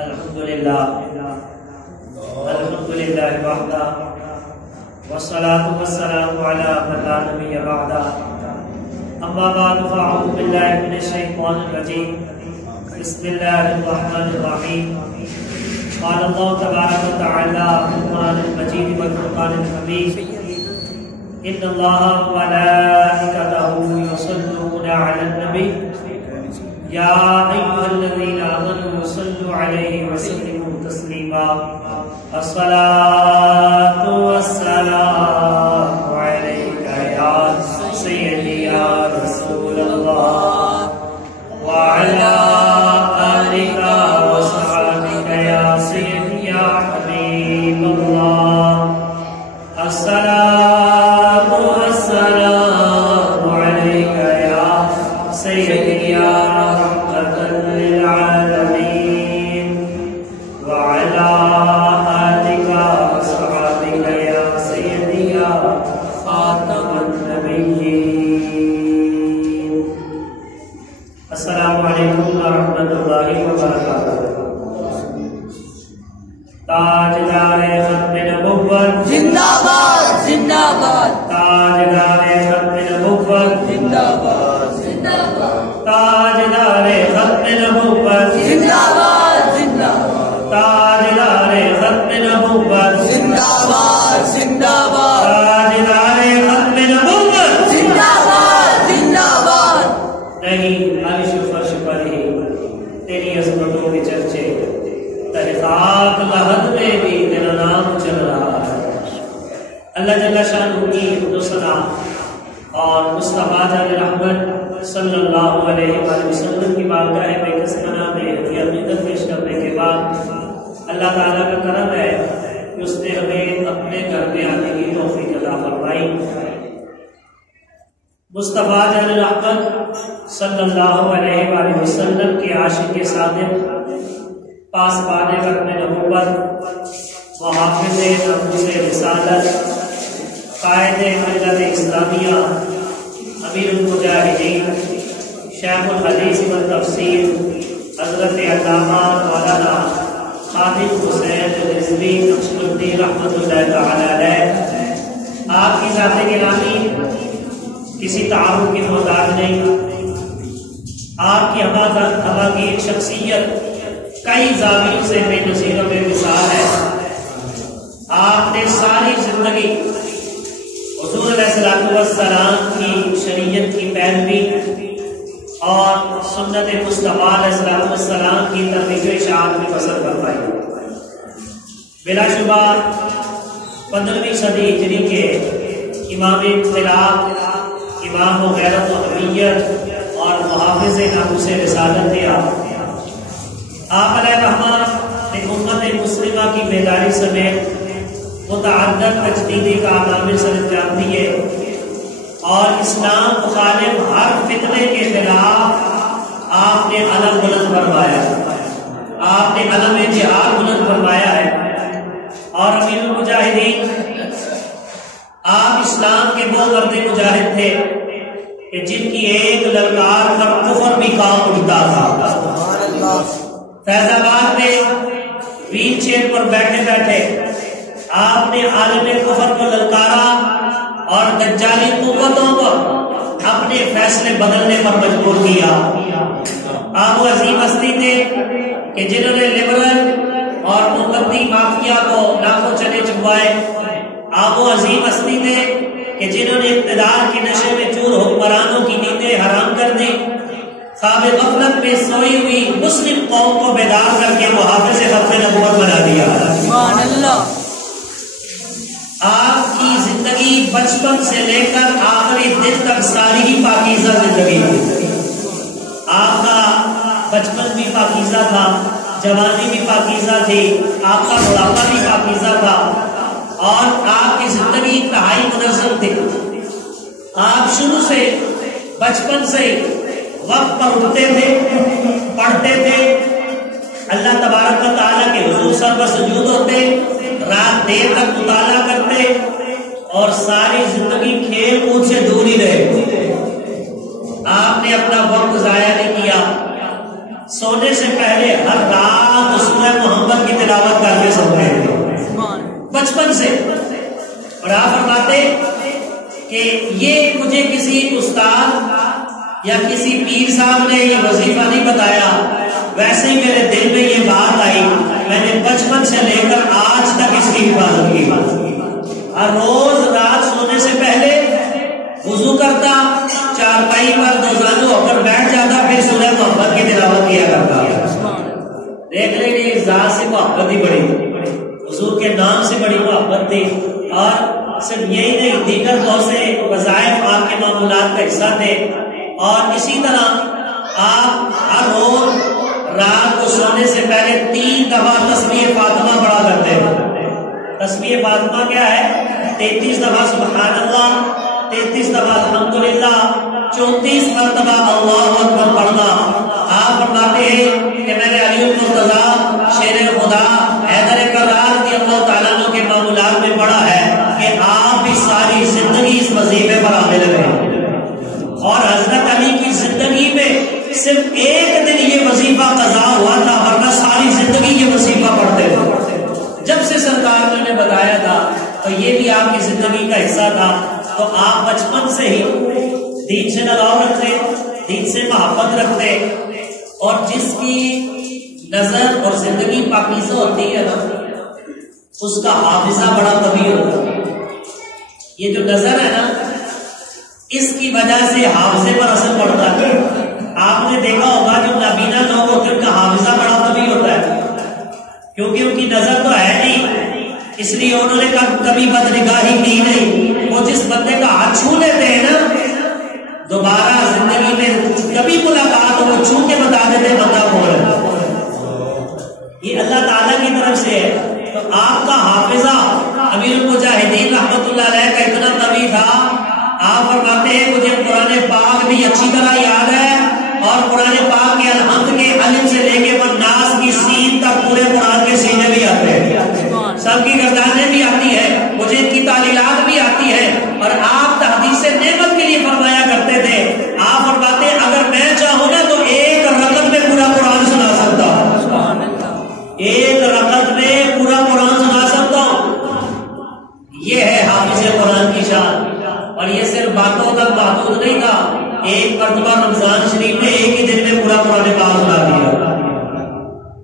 الحمدللہ وحدہ والصلاة والسلام علی من لا نبی بعدہ اما بعد فاعوذ باللہ من الشیطان الرجیم بسم اللہ الرحمن الرحیم قال اللہ تبارک وتعالی فی القرآن المجید والفرقان الحمید ان اللہ وملائکتہ یصلون علی النبی یا ایھا الذین آمنوا صلوا علیہ وسلموا تسلیما الصلاۃ والسلام علیک یا سیدی یا رسول اللہ وعلی آلک وصحبک یا سیدی یا حبیب اللہ الصلاۃ والسلام علیک یا سیدی یا السلام علیکم ورحمۃ اللہ وبرکاتہ۔ تاجدار ختم نبوت زندہ باد زندہ باد، تاجدار ختم نبوت زندہ باد زندہ باد، تاجدار ختم نبوت زندہ باد زندہ باد، تاجدار ختم نبوت زندہ باد زندہ باد، تاجدار ختم نبوت زندہ باد زندہ باد۔ نہیں عرش فرش پر ہی تیری عظمتوں کے چرچے، تحقیقات لحد میں بھی تیرا نام چل رہا ہے۔ اللہ جل شانہ کی حمد و ثنا اور مصطفیٰ جان رحمت صلی اللہ علیہ وآلہ وسلم کی بارگاہ بقدس پناہ میں یہ عقیدت پیش کرنے کے بعد اللہ تعالیٰ کا کرم ہے کہ اس نے ہمیں اپنے گھر میں آنے کی توفیق عطا فرمائی۔ مصطفیٰ جان رحمت صلی اللہ علیہ وآلہ وسلم کے عاشق صادق، پاسبان ختم نبوت، محافظ ناموس رسالت، قائد ملت اسلامیہ، امیر المجاہدین، شیخ الحدیث والتفسیر، حضرت علامہ مولانا خادم حسین رضوی نقشبندی رحمۃ اللہ تعالی علیہ، آپ کی ذات گرامی کسی تعارف کی محتاج نہیں۔ آپ کی ہماگیر شخصیت کئی زاویوں سے بے نظیر و بے مثال ہے۔ آپ نے ساری زندگی حضور علیہ السلام کی شریعت کی پیروی اور سنت مصطفیٰ علیہ السلام کی ترویج و اشاعت میں بسر فرمائی۔ بلا شبہ 15ویں صدی ہجری کے امام انقلاب، امام و غیرت و حمیت اور محافظ ناموس رسالت تھے آپ علیہ الرحمہ نے امت مسلمہ کی بیداری سمیت متعدد تجدیدی کارنامے سر انجام دیے اور اسلام مخالف ہر فتنے کے خلاف آپ نے علم بلند فرمایا، آپ نے علم جہاد بلند فرمایا ہے۔ اور امیر المجاہدین، آپ اسلام کے وہ مرد مجاہد تھے کہ جن کی ایک للکار پر کفر بھی کام اٹھتا تھا۔ فیض آباد میں ویل چیئر پر بیٹھے بیٹھے آپ نے عالم کفر کو للکارا اور دجالی قوتوں کو اپنے فیصلے بدلنے پر مجبور کیا۔ آپ وہ عظیم ہستی تھے کہ جنہوں نے لبرل اور مقدی مافیا کو لاکھوں چنے چبوائے۔ آپ وہ عظیم ہستی تھے کہ جنہوں نے اقتدار کے نشے میں چور حکمرانوں کی نیندیں حرام کر دی، خواب غفلت میں سوئی ہوئی مسلم قوم کو بیدار کر کے محافظ ختم نبوت بنا دیا۔ سبحان اللہ۔ آپ کی زندگی بچپن سے لے کر آخری دن تک ساری ہی پاکیزہ زندگی تھی۔ آپ کا بچپن بھی پاکیزہ تھا، جوانی بھی پاکیزہ تھی، آپ کا بڑھاپا بھی پاکیزہ تھا اور آپ کی زندگی انتہائی منظم تھی۔ آپ شروع سے بچپن سے وقت پر اٹھتے تھے، پڑھتے تھے، اللہ تبارک و تعالیٰ کے حضور سر پر سجود ہوتے، رات دیر تک مطالعہ کرتے اور ساری زندگی کھیل کود سے دور ہی رہے۔ آپ نے اپنا وقت ضائع نہیں کیا، سونے سے پہلے ہر رات سورہ استاد یا کسی پیر صاحب نے یہ وظیفہ نہیں بتایا، ویسے ہی میرے دل میں یہ بات آئی، میں نے بچپن سے لے کر آج تک اس کی حفاظت کی۔ ہر روز رات سونے سے پہلے وضو کرتا، چارپائی پر دوزانو ہو کر بیٹھ جاتا، پھر سورہ محمد کی تلاوت کیا کرتا۔ دیکھ لیں گے ذات سے محبت ہی بڑی، حضور کے نام سے بڑی محبت تھی، اور صرف یہی نہیں، دیگر بہت سے وظائف آپ کے معمولات کا حصہ تھے۔ اور اسی طرح آپ ہر روز رات کو سونے سے پہلے 3 دفعہ تسبیح فاطمہ پڑھا کرتے ہیں۔ تسبیح فاطمہ کیا ہے؟ 33 دفعہ سبحان اللہ، 33 دفعہ الحمدللہ، 34 مرتبہ اللہ اکبر پڑھنا۔ آپ فرماتے ہیں کہ میں نے علی المرتضیٰ شیر خدا حیدر کرار رضی اللہ تعالیٰ عنہ کے معمولات میں پڑھا ہے کہ آپ بھی ساری زندگی اس وظیفے پر عامل رہے، اور حضرت علی کی زندگی میں صرف ایک دن یہ وظیفہ قضا ہوا تھا، ورنہ ساری زندگی یہ وظیفہ پڑھتے تھے۔ جب سے سرکار نے بتایا تھا تو یہ بھی آپ کی زندگی کا حصہ تھا، تو آپ بچپن سے ہی دین سے لگاؤ رکھتے، دین سے محبت رکھتے، اور جس کی نظر اور زندگی پاکیزہ ہوتی ہے نا، اس کا حافظہ بڑا قوی ہوتا ہے۔ یہ جو نظر ہے نا، اس کی وجہ سے حافظے پر اثر پڑتا ہے۔ آپ نے دیکھا ہوگا جو نابینا لوگ ہوتے ہیں ان کا حافظہ بڑا قوی ہوتا ہے، کیونکہ ان کی نظر تو ہے نہیں، اس لیے انہوں نے کبھی بدنگاہی کی نہیں۔ وہ جس بندے کا ہاتھ چھو لیتے ہیں نا، دوبارہ زندگی میں کبھی ملاقات ہو وہ چھو کے بتا دیتے بندہ کون ہے۔ یہ اللہ تعالیٰ کی طرف سے ہے۔ تو آپ کا حافظہ امیر المجاہدین رحمت اللہ علیہ کا اتنا قوی تھا، آپ فرماتے ہیں مجھے قرآن پاک بھی اچھی طرح یاد ہے، اور قرآن پاک کے الحمد کے الف سے لے کے والناس کی سین تک پورے قرآن کے سینے بھی آتے ہیں، سب کی گردانیں بھی آتی ہے، مجھے ان کی تعلیلات بھی آتی ہے۔ اور آپ تحدیث نعمت کے لیے فرمایا کرتے تھے، آپ فرماتے ہیں اگر میں چاہوں نا تو ایک رکعت میں پورا قرآن سنا سکتا ہوں، ایک رکعت میں پورا قرآن سنا سکتا ہوں۔ یہ ہے حافظ قرآن کی شان۔ اور یہ صرف باتوں تک محدود نہیں تھا، ایک مرتبہ رمضان شریف میں ایک ہی دن میں پورا قرآن پاک سنا دیا۔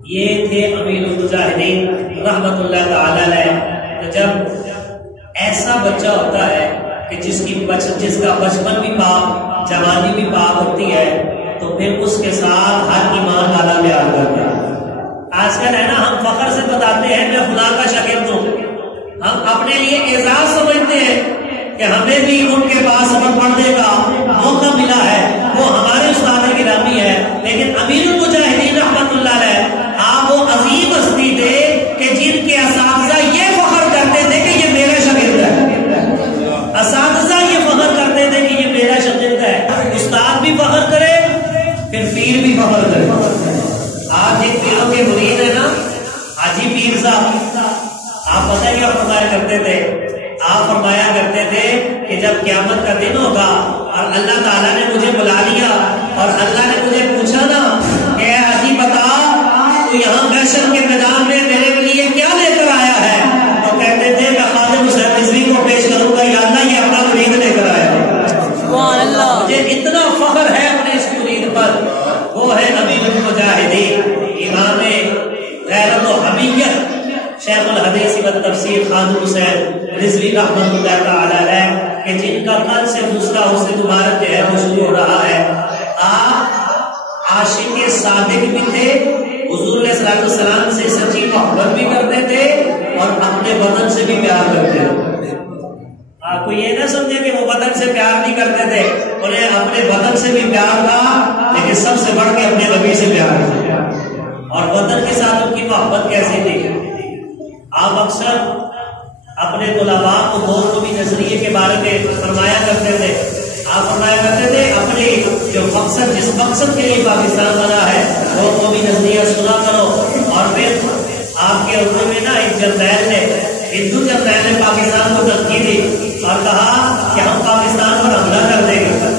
یہ تھے امیر المجاہدین رحمت اللہ تعالی علیہ۔ تو جب ایسا بچہ ہوتا ہے کہ جس کا بچپن بھی پاک، جوانی بھی پاک ہوتی ہے، تو پھر اس کے ساتھ ہر ایمان والا پیار کرتا ہے۔ آج کل ہے نا، ہم فخر سے بتاتے ہیں میں فلاں کا شاگرد ہوں، ہم اپنے لیے اعزاز سمجھتے ہیں کہ ہمیں بھی ان کے پاس سبق پڑھنے کا موقع ملا ہے، وہ ہمارے استاد گرامی ہے۔ لیکن امیر المجاہدین رحمت اللہ علیہ آپ وہ عظیم ہستی تھے کہ جن کے اساتذہ یہ فخر کرتے تھے کہ یہ میرا شاگرد ہے، اساتذہ یہ فخر کرتے تھے کہ یہ میرا شاگرد ہے۔ استاد بھی فخر کرے، پھر پیر بھی فخر کرے۔ آج ایک پیروں کے مرید ہے نا، حاجی پیر صاحب، آپ پتہ کیا فرمایا کرتے تھے؟ آپ فرمایا کرتے تھے کہ جب قیامت کا دن ہوگا اور اللہ تعالیٰ نے مجھے بلا لیا اور اللہ نے مجھے پوچھا نا کہ حاجی بتا تو یہاں محشر کے میدان میں میرے لیے کیا لے کر آیا ہے، تو کہتے تھے میں خادم حسین رضوی کو پیش کروں گا، یا اللہ یہ اپنا مرید لے کر آیا ہے۔ مجھے اتنا فخر ہے اپنے اس مرید پر، وہ ہے امیر المجاہدین امام غیرت و حمیت شیخ الحدیث و تفسیر خادم حسین رضوی رحمت اللہ تعالی علیہ، کہ جن کا کل سے دوسرا حسن مبارک جو ہے وہ شروع ہو رہا ہے۔ آپ عاشق صادق بھی تھے، حضور علیہ الصلوۃ والسلام سے سچی محبت بھی کرتے تھے، اور اپنے وطن سے بھی پیار کرتے تھے۔ آپ کو یہ نہ سمجھے کہ وہ وطن سے پیار نہیں کرتے تھے، انہیں اپنے وطن سے بھی پیار تھا، لیکن سب سے بڑھ کے اپنے نبی سے پیار تھا۔ اور وطن کے ساتھ ان کی محبت کیسی تھی؟ آپ اکثر اپنے طلباء کو موت کو بھی نظریے کے بارے میں فرمایا کرتے تھے۔ آپ فرمایا کرتے تھے اپنے جو مقصد، جس مقصد کے لیے پاکستان بنا ہے، موت کو بھی نظریہ سنا کرو۔ اور پھر آپ کے اردو میں نا ایک جرنیل نے، ہندو جرنیل نے پاکستان کو تنقید دی اور کہا کہ ہم پاکستان پر حملہ کر دیں گے،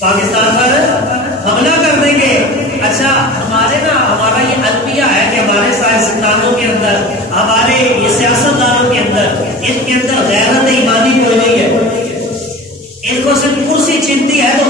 پاکستان پر حملہ کر دیں گے۔ اچھا، ہمارا یہ المیہ ہے کہ ہمارے سائنسدانوں کے اندر، ہمارے یہ سیاستدانوں کے اندر، ان کے اندر غیرت ایمانی کوئی نہیں ہے، ان کو صرف کرسی چھینتی ہے تو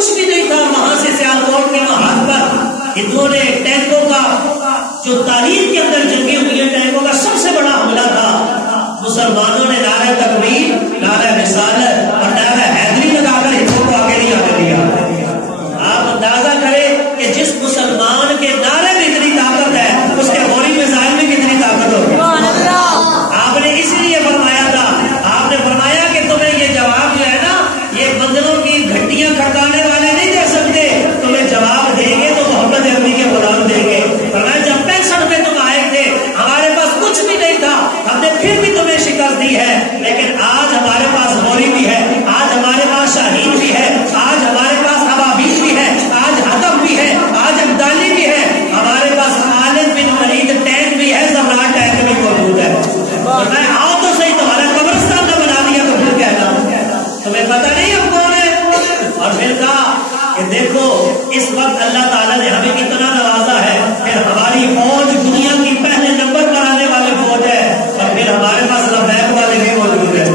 کچھ بھی نہیں تھا، وہاں سے سیالکوٹ کے محاذ پر ہندوؤں نے ٹینکوں کا، جو تاریخ کے اندر جنگیں ہوئی ہیں ٹینکوں کا سب سے بڑا حملہ تھا، مسلمانوں نے نعرہ تکبیر، نعرہ رسالت اور نعرہ حیدری لگا کر ہندوؤں کو آگے نہیں آنے دیا۔ آپ اندازہ کریں کہ جس مسلمان کے نعرے میں اتنی طاقت ہے اس کے غوری میزائل میں کتنی طاقت ہوگی۔ آپ نے اس لیے فرمایا تھا، آپ نے فرمایا کہ تمہیں یہ جواب جو ہے نا، یہ بندروں کی گھنٹیاں کھڑکانے والے نہیں دے سکتے، تمہیں جواب دیں گے تو محمد عربی کے غلام دیں گے۔ فرمایا جب 65 میں تم آئے تھے ہمارے پاس کچھ بھی نہیں تھا، ہم نے پھر بھی تمہیں شکست دی ہے، لیکن آج ہمارے پاس غوری بھی ہے، آج ہمارے پاس شاہین بھی ہے، آج ہمارے پاس ابابیل بھی ہے، آج ہدف بھی ہے، آج ابدالی بھی ہے، ہمارے پاس خالد بن ولید ٹینک بھی ہے، زمران ٹینک بھی موجود ہے۔ میں آؤ تو صحیح، تمہارا قبرستان نہ بنا دیا تو پھر کہنا تمہیں پتہ نہیں اب کون ہے۔ اور پھر کہا کہ دیکھو اس وقت اللہ تعالیٰ نے ہمیں کتنا نوازا ہے، پھر ہماری فوج دنیا کی پہلے نمبر پر آنے والی فوج ہے، اور پھر ہمارے پاس لبیک والے بھی موجود ہیں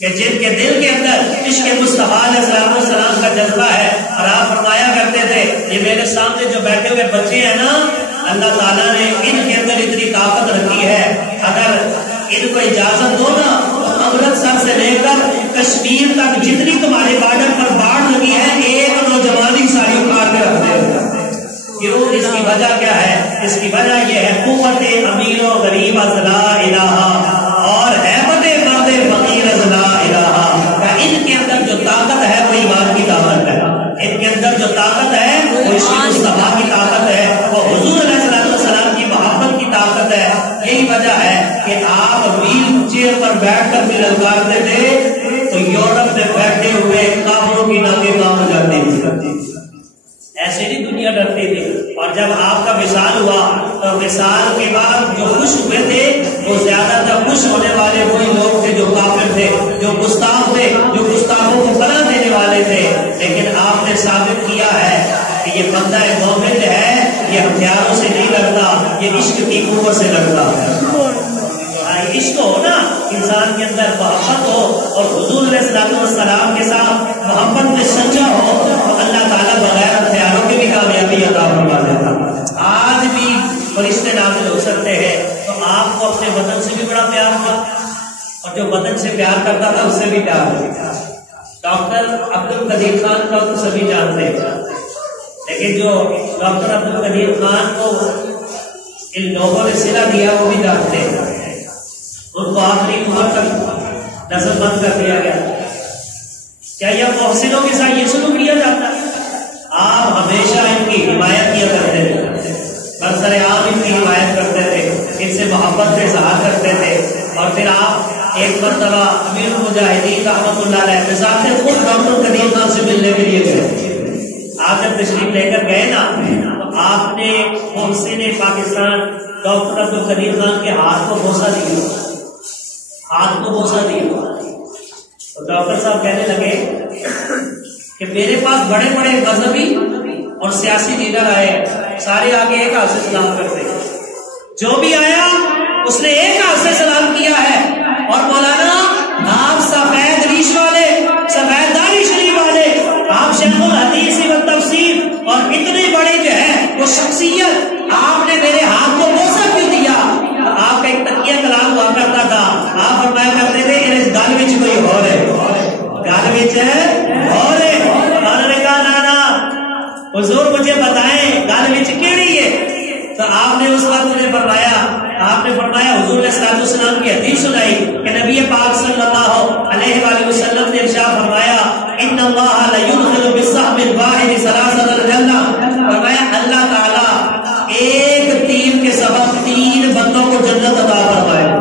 کہ جن کے دل کے اندر عشق مصطفیٰ علیہ السلام کا جذبہ ہے۔ اور آپ فرمایا کرتے تھے یہ میرے سامنے جو بیٹھے ہوئے بچے ہیں نا، اللہ تعالیٰ نے ان کے اندر اتنی طاقت رکھی ہے، اگر ان کو اجازت دو نا امرتسر سے لے کر کشمیر تک جتنی تمہارے بارڈر پر باڑ لگی ہے ایک نوجوان ہی ساری اکھاڑ کے رکھ دے۔ کیوں؟ اس کی وجہ کیا ہے؟ اس کی وجہ یہ ہے قوت امیر و غریب از لا الہ اور ہیبت مرد فقیر از لا الہ۔ ان کے اندر جو طاقت ہے وہ ایمان کی طاقت ہے، ان کے اندر جو طاقت ہے وہ عشق مصطفیٰ کی طاقت ہے، وہ حضور علیہ السلام کی محبت کی طاقت ہے۔ یہی وجہ ہے کہ آپ ویل چیئر پر بیٹھ کر بھی للکارتے تھے تو یورپ میں بیٹھے ہوئے کافروں کی ناکیں کام ہو جاتی تھی، ایسے نہیں دنیا ڈرتی تھی۔ اور جب آپ کا وصال ہوا تو وصال کے بعد جو خوش ہوئے تھے وہ زیادہ تر خوش ہونے والے وہی لوگ تھے جو کافر تھے، جو گستاخ تھے، جو گستاخوں کو پناہ دینے والے تھے۔ لیکن آپ نے ثابت کیا ہے کہ یہ بندہ مومن ہے، یہ ہتھیاروں سے نہیں لڑتا، یہ عشق کی قوت سے لڑتا ہے۔ عشق ہو نا، انسان کے اندر محبت ہو اور حضور علیہ السلام کے ساتھ محبت میں سچا ہو تو اللہ تعالیٰ بغیر ہتھیاروں کے بھی کامیابی عطا فرما دیتا۔ آج بھی فرشتے نازل ہو سکتے ہیں، تو آپ کو اپنے وطن سے بھی بڑا پیار تھا، اور جو وطن سے پیار کرتا تھا اس سے بھی پیار تھا۔ ڈاکٹر عبد القدیر خان کا تو سبھی جانتے ہیں، لیکن جو ڈاکٹر عبد القدیر خان کو ان لوگوں نے صلہ دیا وہ بھی جانتے ہیں، ان کو آخری عمر تک نظر بند کر دیا گیا۔ کیا یہ محسنوں کے ساتھ یہ سلوک کیا جاتا ہے؟ آپ ہمیشہ ان کی حمایت کیا کرتے تھے، برسر عام ان کی حمایت کرتے تھے، ان سے محبت کا اظہار کرتے تھے۔ اور پھر آپ ایک مرتبہ امیر المجاہدین رحمۃ اللہ علیہ کے ساتھ خود ڈاکٹر قدیر خان سے ملنے کے لیے گئے۔ آپ جب تشریف لے کر گئے نا تو آپ نے محسن پاکستان ڈاکٹر عبد القدیر خان کے ہاتھ کو بوسہ دیا، ہاتھ کو بوسہ دیا۔ تو ڈاکٹر صاحب کہنے لگے کہ میرے پاس بڑے بڑے مذہبی اور سیاسی لیڈر آئے، سارے آگے ایک ہاتھ سے سلام کرتے، جو بھی آیا اس نے ایک ہاتھ سے سلام کیا ہے۔ اور مولانا آپ سفید ریش والے، سفید داڑھی شریف والے، آپ شیخ الحدیث و تفسیر اور اتنے بڑے جو ہے وہ شخصیت، آپ نے میرے ہاتھ کو بوسہ کیوں دیا؟ آپ کا ایک تکیہ کلام ہوا کرتا تھا، آپ فرمایا کرتے تھے کہ اس گل وچ کوئی اور ہے، گل وچ اور ہے۔ انہوں نے کہا نانا حضور مجھے بتائیں گل وچ کیڑی ہے؟ تو آپ نے اس وقت مجھے فرمایا، آپ نے فرمایا حضور علیہ السلام کی حدیث سنائی کہ نبی پاک صلی اللہ علیہ وآلہ وسلم نے ارشاد فرمایا ان اللہ لیدخل بالسهم الواحد ثلاثة الجنہ، فرمایا اللہ تعالی ایک تیر کے سبب 3 بندوں کو جنت عطا فرمائے گا۔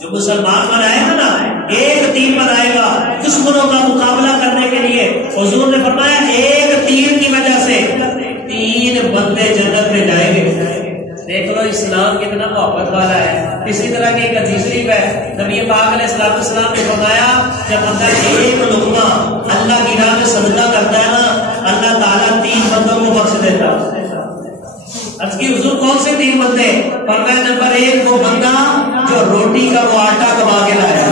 جو مسلمان بنائے گا نا ایک تیر بنائے گا دشمنوں کا مقابلہ کرنے کے لیے، حضور نے فرمایا ایک تیر کی وجہ سے 3 بندے جنت میں جائیں گے۔ دیکھ لو اسلام کتنا محبت والا ہے۔ اسی طرح کی ایک حدیث شریف ہے، نبی پاک علیہ السلام نے فرمایا جب بندہ ایک لقمہ اللہ کی راہ میں صدقہ کرتا ہے نا اللہ تعالیٰ 3 بندوں کو بخش دیتا ہے۔ عرض کی حضور کون سے 3 بندے؟ فرمایا نمبر 1 وہ بندہ جو روٹی کا وہ آٹا کما کے لایا،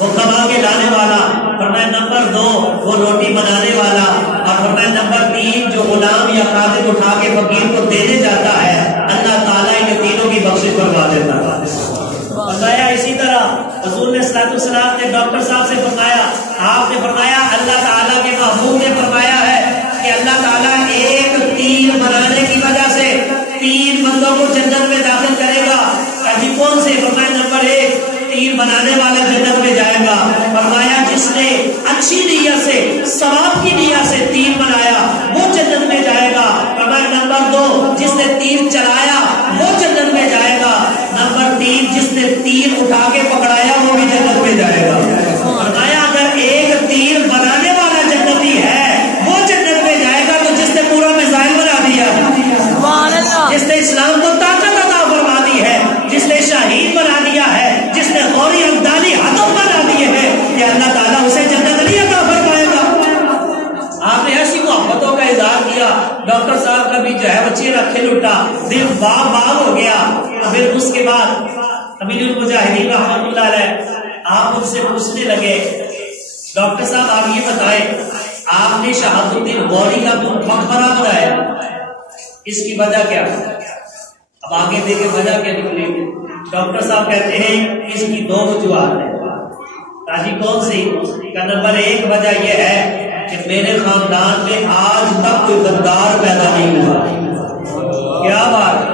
وہ کما کے لانے والا۔ فرمایا نمبر 2 وہ روٹی بنانے والا، اور فرمایا نمبر 3 جو غلام یا خادم اٹھا کے فقیر کو دینے جاتا ہے، اللہ تعالیٰ ان تینوں کی بخشش فرما دیتا ہے۔ فرمایا اسی طرح حضور نے صلی اللہ علیہ وسلم نے ڈاکٹر صاحب سے فرمایا، آپ نے فرمایا اللہ تعالیٰ کے محبوب نے فرمایا ہے کہ اللہ تعالیٰ ایک تیر بنانے کی وجہ سے 3 بندوں کو جنت میں داخل کرے گا۔ کہا کون سے؟ فرمایا نمبر 1 تیر بنانے والا جنت میں جائے گا۔ فرمایا جس نے اچھی نیت سے، ثواب کی نیت سے تیر بنایا وہ جنت میں جائے گا۔ فرمایا نمبر 2 جس نے تیر چلایا وہ جنت میں جائے گا۔ نمبر 3 جس نے تیر اٹھا کے پکڑایا وہ بھی جنت میں جائے گا۔ فرمایا اگر ایک تیر بنانے والا جنتی ہے وہ جنت میں جائے گا، تو جس نے پورا میزائل بنا دیا، جس نے اسلام کو طاقت عطا فرما دی ہے، جس نے شہید بنا دیا ہے، جس نے غوری ابدالی ہدف بنا دیے ہیں، کہ اللہ تعالیٰ اسے جنت نہیں عطا فرمائے گا۔ آپ نے ایسی محبتوں کا اظہار کیا، ڈاکٹر صاحب کا بھی جو ہے وہ چہرہ کھل اٹھا، دل باغ ہو گیا۔ پھر اس کے بعد امیر المجاہدین رحمۃ اللہ علیہ آپ ان سے پوچھنے لگے، ڈاکٹر صاحب آپ یہ بتائیں، آپ نے شہاب الدین غوری کا مقبرہ بنایا، اس کی وجہ کیا؟ اب آگے دیکھیں وجہ کیا نکلی۔ ڈاکٹر صاحب کہتے ہیں اس کی 2 وجوہات ہیں۔ راجی کون سی؟ کا نمبر 1 وجہ یہ ہے کہ میرے خاندان میں آج تک کوئی غدار پیدا نہیں ہوا۔ کیا بات؟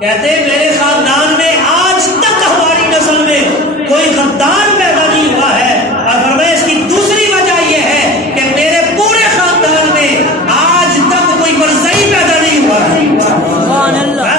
کہتے ہیں میرے خاندان میں آج تک ہماری نسل میں کوئی غدار پیدا نہیں ہوا ہے۔ اور فرمایا اس کی دوسری وجہ یہ ہے کہ میرے پورے خاندان میں آج تک کوئی مرزائی پیدا نہیں ہوا ہے،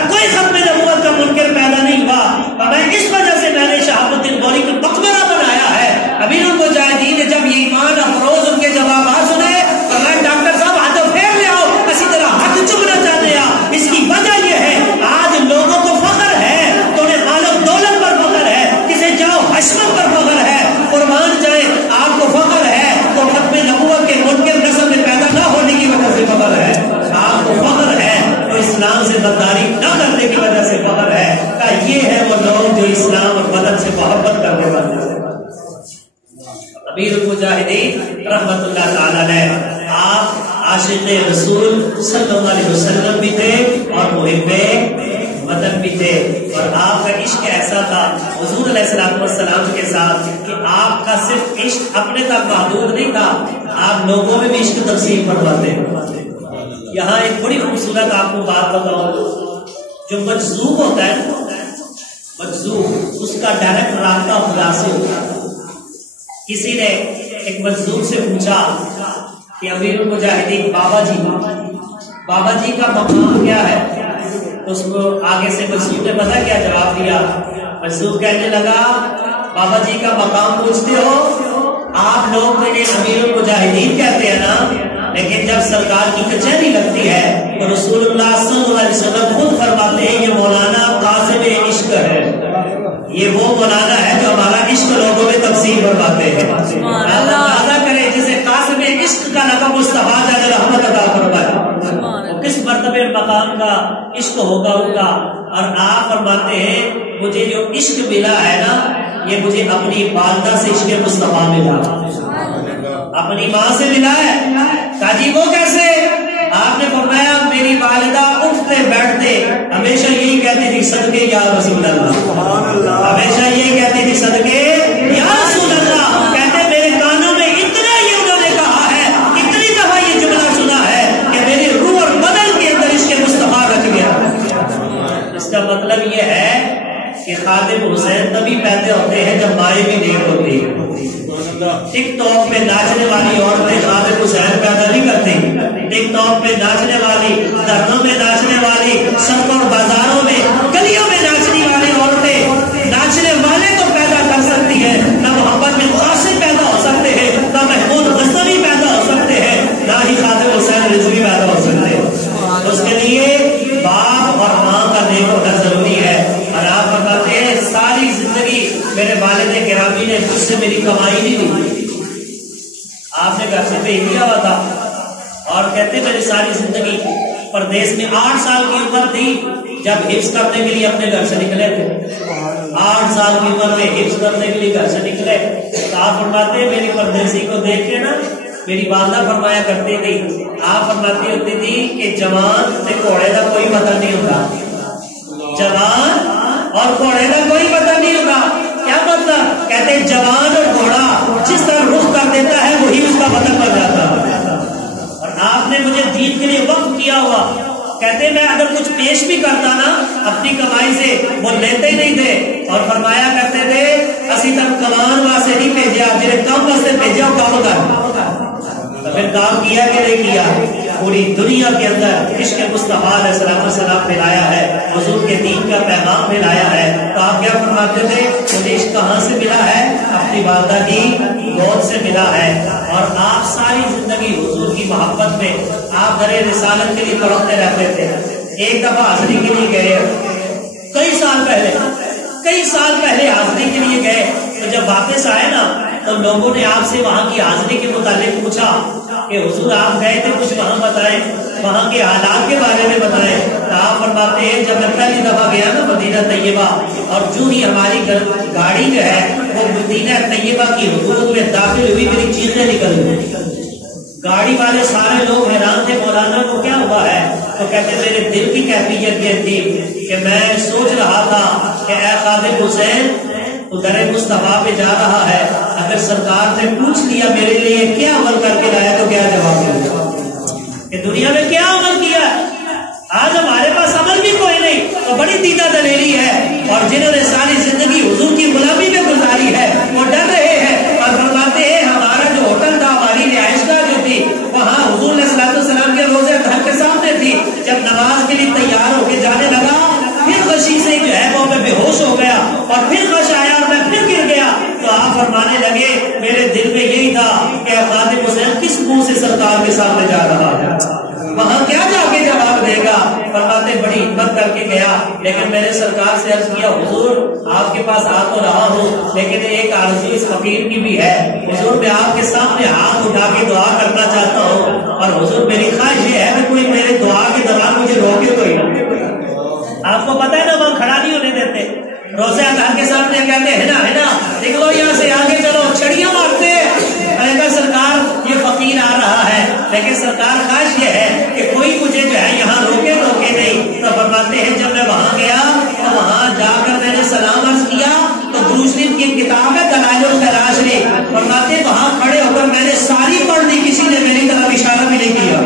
کوئی ختم نبوت کا منکر پیدا نہیں ہوا۔ فرمایا اس وجہ سے میں نے شہاب الدین غوری کا مقبرہ بنایا ہے۔ امیر المجاہدین نے جب یہ ایمان افروز ان کے جوابات سنے، فرمایا ڈاکٹر صاحب ہاتھ پھیر لے آؤ، اسی طرح ہاتھ چومنا چاہتے ہیں۔ اس کی وجہ یہ ہے آج لوگوں کو فخر ہے، تو انہیں مال و دولت پر فخر ہے، کسی جاؤ حشمت پر فخر ہے، قربان جائے آپ کو فخر ہے تو ختم نبوت کے منکر نسل میں پیدا نہ ہونے کی وجہ سے فخر ہے، آپ کو فخر ہے تو اسلام سے غداری نہ کرنے کی وجہ سے فخر ہے۔ کہ یہ ہے وہ لوگ جو اسلام اور مدد سے محبت کرنے والے ہیں۔ امیر المجاہدین رحمت اللہ تعالیٰ نے آپ عاشق رسول صلی اللہ علیہ وسلم بھی تھے اور محب وطن بھی تھے، اور آپ کا عشق ایسا تھا حضور علیہ السلام کے ساتھ کہ آپ کا صرف عشق اپنے تک محدود نہیں تھا، آپ لوگوں میں بھی عشق تقسیم فرماتے ہیں۔ یہاں ایک بڑی خوبصورت آپ کو بات بتاؤں، جو مجذوب ہوتا ہے، مجذوب اس کا ڈائریکٹ رابطہ خدا سے ہوتا ہے۔ کسی نے ایک مجذوب سے پوچھا کہ امیر المجاہدین بابا جی کا مقام کیا ہے؟ اس کو آگے سے مجذوب نے پتہ کیا جواب دیا؟ مجذوب کہنے لگا بابا جی کا مقام پوچھتے ہو، آپ لوگ مجھے امیر المجاہدین کہتے ہیں نا، لیکن جب سرکار کی کچہری لگتی ہے تو رسول اللہ صلی اللہ علیہ وسلم خود فرماتے ہیں یہ مولانا قاسم عشق ہے، یہ وہ مولانا ہے جو ہمارا عشق لوگوں میں تقسیم فرماتے ہیں۔ اللہ کرے جسے قاسم عشق کا لقب مصطفیٰ جل رحمت عطا فرمائے، وہ کس مرتبے مقام کا عشق ہوگا ان کا۔ اور آپ فرماتے ہیں مجھے جو عشق ملا ہے نا، یہ مجھے اپنی والدہ سے عشق مصطفیٰ ملا، اپنی ماں سے ملا ہے۔ تاجی وہ کیسے؟ آپ نے فرمایا میری والدہ اٹھتے بیٹھتے ہمیشہ یہی کہتی تھی صدقے یا رسول اللہ، ہمیشہ یہی کہتی تھی صدقے یا رسول اللہ۔ کہتے میرے کانوں میں اتنا ہی انہوں نے کہا ہے، اتنی دفعہ یہ جملہ سنا ہے کہ میری روح اور بدن کے اندر عشق مصطفیٰ رچ گیا۔ اس کا مطلب یہ ہے کہ خادم حسین تبھی پیدا ہوتے ہیں جب مائیں بھی نہیں ہوتی۔ ٹک ٹاک پہ ناچنے والی عورتیں خادم حسین پیدا نہیں کرتی، ٹک ٹاک پہ ناچنے والی، دھرنوں میں ناچنے والی، سڑکوں اور بازاروں میں گلیوں میں ناچنے والی عورتیں ناچنے والے کو پیدا کر سکتی ہیں، نہ محمد بن قاسم پیدا ہو سکتے ہیں، نہ محمود غزنوی پیدا ہو سکتے ہیں، نہ ہی خادم حسین رضوی پیدا ہو سکتے ہیں۔ اس کے لیے باپ اور ماں کا نیک ہونا ضروری ہے۔ اور آپ بتاتے ہیں ساری زندگی میرے والد گرامی نے مجھ سے میری کمائی نہیں دی، آپ نے گھر سے بھیج دیا ہوا تھا، اور کہتے میری ساری زندگی پردیس میں 8 سال کی عمر تھی جب حفظ کرنے کے لیے اپنے گھر سے نکلے تھے، 8 سال کی عمر میں حفظ کرنے کے لیے گھر سے نکلے۔ تو آپ فرماتے ہیں میری پردیسی کو دیکھ کے نا میری والدہ فرمایا کرتی تھی، آپ فرماتی ہوتی تھی کہ جوان تے گھوڑے کا کوئی پتہ نہیں ہوتا، جوان اور گھوڑے کا کوئی پتہ نہیں ہوتا۔ کیا مطلب؟ کہتے ہیں جوان اور گھوڑا جس طرح رخ کر دیتا ہے وہی اس کا پتہ پڑ جاتا ہے۔ اور آپ نے مجھے دین کے لیے وقف کیا ہوا، کہتے میں اگر کچھ پیش بھی کرتا نا اپنی کمائی سے وہ لیتے ہی نہیں تھے، اور فرمایا کرتے تھے اسی تک کمان واسطے نہیں بھیجا، جنہیں کام واسطے بھیجا کام کر۔ تو پھر کام کیا کہ نہیں کیا؟ پوری دنیا کے اندر عشق مصطفیٰ علیہ السلام پھیلایا ہے، حضور کے دین کا پیغام پھیلایا ہے۔ تو آپ کیا فرماتے تھے؟ مجھے عشق کہاں سے ملا ہے؟ اپنی والدہ کی گود سے ملا ہے۔ اور آپ ساری زندگی حضور کی محبت میں آپ در رسالت کے لیے تڑپتے رہتے تھے۔ ایک دفعہ حاضری کے لیے گئے، کئی سال پہلے حاضری کے لیے گئے، تو جب واپس آئے نا تو لوگوں نے آپ سے وہاں کی حاضری کے متعلق پوچھا کہ حضور آپ گئے تھے، کچھ وہاں بتائیں، وہاں کے حالات کے بارے میں بتائیں۔ تو آپ فرماتے ہیں جب میں پہلی دفعہ گیا نا مدینہ طیبہ، اور جو ہی ہماری گاڑی جو ہے وہ مدینہ طیبہ کی حدود میں داخل ہوئی، میری چیخیں نکل گئی۔ گاڑی والے سارے لوگ حیران تھے، مولانا کو کیا ہوا ہے؟ تو کہتے میرے دل کی کیفیت یہ تھی کہ میں سوچ رہا تھا کہ اے خادم حسین تو در مصطفیٰ پہ جا رہا ہے، اگر سرکار نے پوچھ لیا میرے لیے کیا عمل کر کے لایا تو کیا جواب دوں کہ دنیا میں کیا عمل کیا؟ آج ہمارے پاس عمل بھی کوئی نہیں، تو بڑی دیدہ دلیری ہے۔ اور جنہوں نے ساری زندگی حضور کی غلامی میں گزاری ہے وہ ڈر رہے ہیں، اور فرماتے ہیں ہمارا جو ہوٹل تھا، ہماری رہائش گاہ جو تھی، وہاں حضور علیہ السلام کے روزے گھر کے سامنے تھی۔ جب نماز کے لیے تیار ہو کے جانے لگا، پھر غشی سے جو ہے وہ میں بے ہوش ہو گیا، اور پھر غش آیا اور میں پھر گر گیا۔ تو آپ فرمانے لگے میرے دل میں یہی تھا کہ خادم حسین کس منہ سے سرکار کے سامنے جا رہا ہے، وہاں کیا جا کے جواب دے گا؟ فرماتے بڑی ہمت کر کے گیا، لیکن میں نے سرکار سے عرض کیا حضور آپ کے پاس آ تو رہا ہوں، لیکن ایک آرزو اس فقیر کی بھی ہے، حضور میں آپ کے سامنے ہاتھ اٹھا کے دعا کرنا چاہتا ہوں، اور حضور میری خواہش یہ ہے کہ کوئی میرے دعا کے دوران مجھے روکے تو ہی نہ۔ آپ کو پتا ہے نا وہاں کھڑا نہیں ہونے دیتے، روزہ گھر کے سامنے کہتے ہیں نا نکلو یہاں سے آگے چلو، چھڑیاں مارتے ہیں۔ سرکار یہ فقیر آ رہا ہے، لیکن سرکار خواہش یہ ہے کہ کوئی مجھے جو ہے یہاں روکے نہیں۔ تو فرماتے ہیں جب میں وہاں گیا تو وہاں جا کر میں نے سلام عرض کیا تو دوسری کی کتاب ہے دلائل الخراج نے، فرماتے وہاں کھڑے ہو کر میں نے ساری پڑھ لی، کسی نے میری طرف اشارہ بھی نہیں کیا۔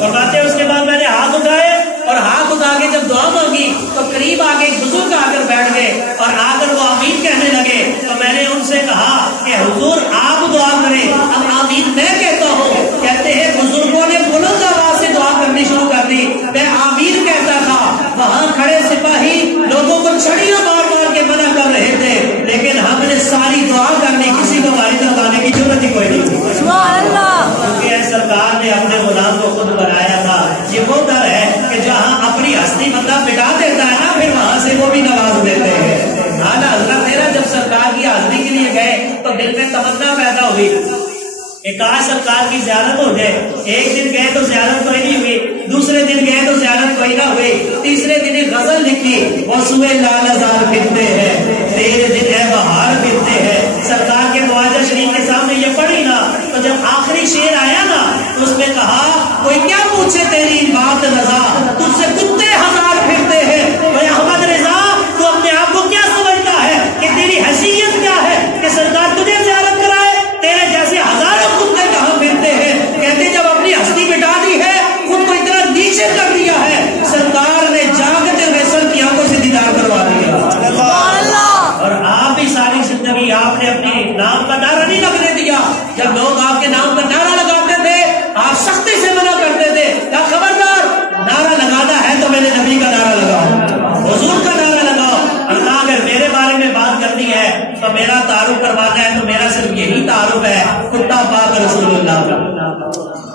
فرماتے اس کے بعد میں نے ہاتھ اٹھائے، اور ہاتھ اٹھا کے جب دعا مانگی تو قریب آگے ایک بزرگ آ کر بیٹھ گئے، اور آ کر وہ آمین کہنے لگے۔ تو میں نے ان سے کہا کہ حضور آپ دعا کریں، اب آمین میں کہتا ہوں۔ کہتے ہیں بزرگوں نے بلند آواز سے دعا کرنی شروع کر دی، میں آمین کہتا تھا، وہاں کھڑے سپاہی لوگوں کو چھڑیاں مار مار کے منع کر رہے تھے، لیکن ہم نے ساری دعا کرنی، کسی کو ہماری طرف آنے کی ضرورت ہی کوئی نہیں۔ سبحان اللہ، کیونکہ سرکار نے اپنے غلام کو خود بنایا تھا۔ یہ وہ در ہے کہ جہاں اپنی ہستی بندہ مٹا دیتا ہے نا، پھر وہاں سے وہ بھی نواز دیتے ہیں۔ اعلیٰ حضرت میرا جب سرکار کی حاضری کے لیے گئے تو دل میں تمنا پیدا ہوئی کہ کاش سرکار کی زیارت ہو جائے۔ ایک دن گئے تو زیارت کوئی نہیں ہوئی، دوسرے دن گئے تو زیارت کوئی نہ ہوئی، تیسرے دن ایک غزل لکھی، وہ سوئے لال ہزار پھرتے ہیں، تیرے دن ہے بہار پھرتے ہیں۔ سرکار کے خواجہ شریف کے سامنے یہ پڑھی نا، تو جب آخری شعر آیا نا تو اس میں کہا کوئی کیا پوچھے تیری بات رضا، تجھ سے کتے ہزار پھرتے ہیں۔ احمد رضا تو اپنے آپ کو کیا سمجھتا ہے کہ تیری حیثیت کیا ہے کہ سرکار تجھے زیارت کرائے؟ تیرے جیسے ہزاروں کتے کہاں پھرتے ہیں۔ کہتے جب اپنی ہستی مٹا دی ہے، خود کو اتنا نیچے کر دیا ہے، سرکار نے جاگتے ہوئے سب کی آنکھوں سے دیدار کروا دیا۔ اور آپ بھی ساری زندگی آپ نے اپنے نام کا نعرہ نہیں لگنے دیا۔ جب لوگ آپ کے نام کا نعرہ لگاتے تھے آپ سختی سے منع کرتے تھے، کیا خبردار نعرہ لگانا ہے تو میرے نبی کا نعرہ لگاؤ، حضور کا نعرہ لگاؤ۔ اللہ اگر میرے بارے میں بات کرنی ہے تو میرا تعارف کروانا ہے تو میرا صرف یہی تعارف ہے، کتا پاک رسول اللہ کا۔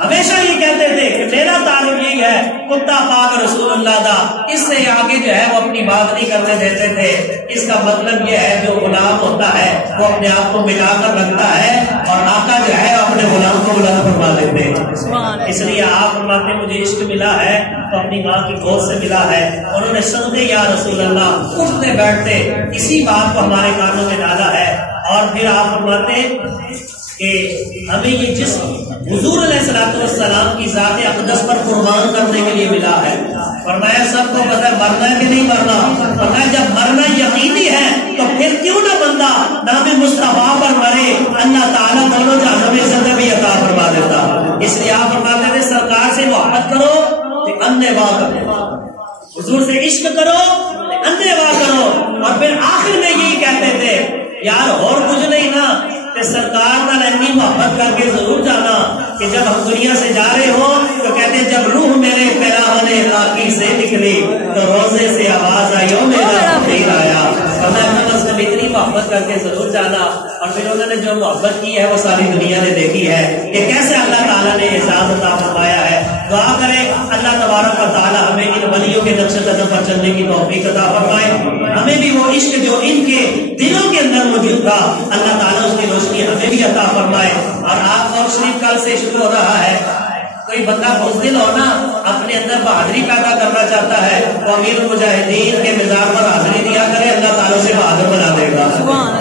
ہمیشہ یہ کہتے تھے کہ میرا تعارف یہی ہے، کتا پاک رسول اللہ دا، اس سے آگے جو ہے وہ اپنی بات نہیں کرنے دیتے تھے۔ اس کا مطلب یہ ہے جو غلام ہوتا ہے وہ اپنے آپ کو ملا کر رکھتا ہے، اور آقا جو ہے اپنے غلام کو بلند فرما دیتے ہیں۔ اس لیے آپ فرماتے مجھے عشق ملا ہے تو اپنی ماں کی گود سے ملا ہے۔ انہوں نے سمجھے یا رسول اللہ، اٹھتے بیٹھتے اسی بات کو ہمارے کانوں میں ڈالا ہے۔ اور پھر آپ فرماتے کہ کہ ہمیں یہ جسم حضور علیہ السلام کی ذات اقدس پر قربان کرنے کے لیے ملا ہے. فرمایا سب کو پتہ ہے مرنا ہے کہ نہیں مرنا. فرمایا جب مرنا یقینی ہے تو پھر کیوں نہ بندہ نام مصطفیٰ پر مرے, اللہ تعالیٰ دونوں جہنم میں زندہ بھی عطا فرما دیتا. اس لیے آپ فرماتے تھے سرکار سے محبت کرو تو اندھے واہ کرو, حضور سے عشق کرو اندھے واہ کرو. اور پھر آخر میں یہی کہتے تھے یار اور کچھ نہیں نا کہ سرکار نہ اتنی محبت کر کے ضرور جانا کہ جب ہم دنیا سے جا رہے ہو تو کہتے ہیں جب روح میرے پیراہنے خاکی سے نکلی تو روزے سے آواز آئی او میرا فقیر آیا. اور میں کم از کم اتنی محبت کر کے ضرور جانا. اور پھر انہوں نے جو محبت کی ہے وہ ساری دنیا نے دیکھی ہے کہ کیسے اللہ تعالیٰ نے اعزاز عطا فرمایا ہے. دعا کریں اللہ تبارک و تعالیٰ ہمیں ان ولیوں کے نقش قدم پر چلنے کی توفیق عطا فرمائے. ہمیں بھی وہ عشق جو ان کے دلوں کے اندر موجود تھا اللہ تعالیٰ اس کی روشنی ہمیں بھی عطا فرمائے. اور آپ اور شریف کل سے شروع ہو رہا ہے. کوئی بندہ بزدل ہو نا اپنے اندر بہادری پیدا کرنا چاہتا ہے وہ امیر المجاہدین کے مزاج پر حاضری دیا کرے, اللہ تعالیٰ سے بہادر بنا دے گا.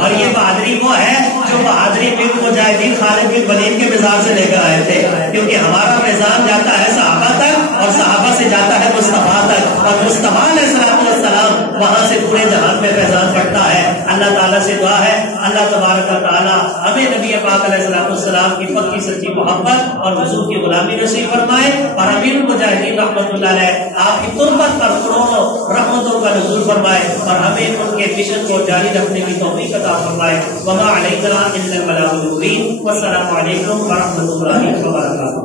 اور یہ بہادری وہ ہے جو بہادری امیر المجاہدین خالد بن ولید کے مزاج سے لے کر آئے تھے. کیونکہ ہمارا مزاج جاتا ہے صحابہ تک اور صحابہ سے جاتا ہے مصطفیٰ تک, اور مصطفیٰ علیہ السلام وہاں سے پورے جہان میں فیضان پڑتا ہے. اللہ تعالیٰ سے دعا ہے اللہ تبارک و تعالیٰ ہمیں نبی پاک علیہ السلام کی پکی سچی محبت اور حضور کی غلامی نصیب فرمائے. اور امیر المجاہدین رحمۃ اللہ علیہ آپ کی تربت پر کروڑوں رحمتوں کا نزول فرمائے اور ہمیں ان کے مشن کو جاری رکھنے کی توفیق عطا فرمائے. وما علینا الا البلاغ المبین. والسلام علیکم ورحمۃ اللہ وبرکاتہ.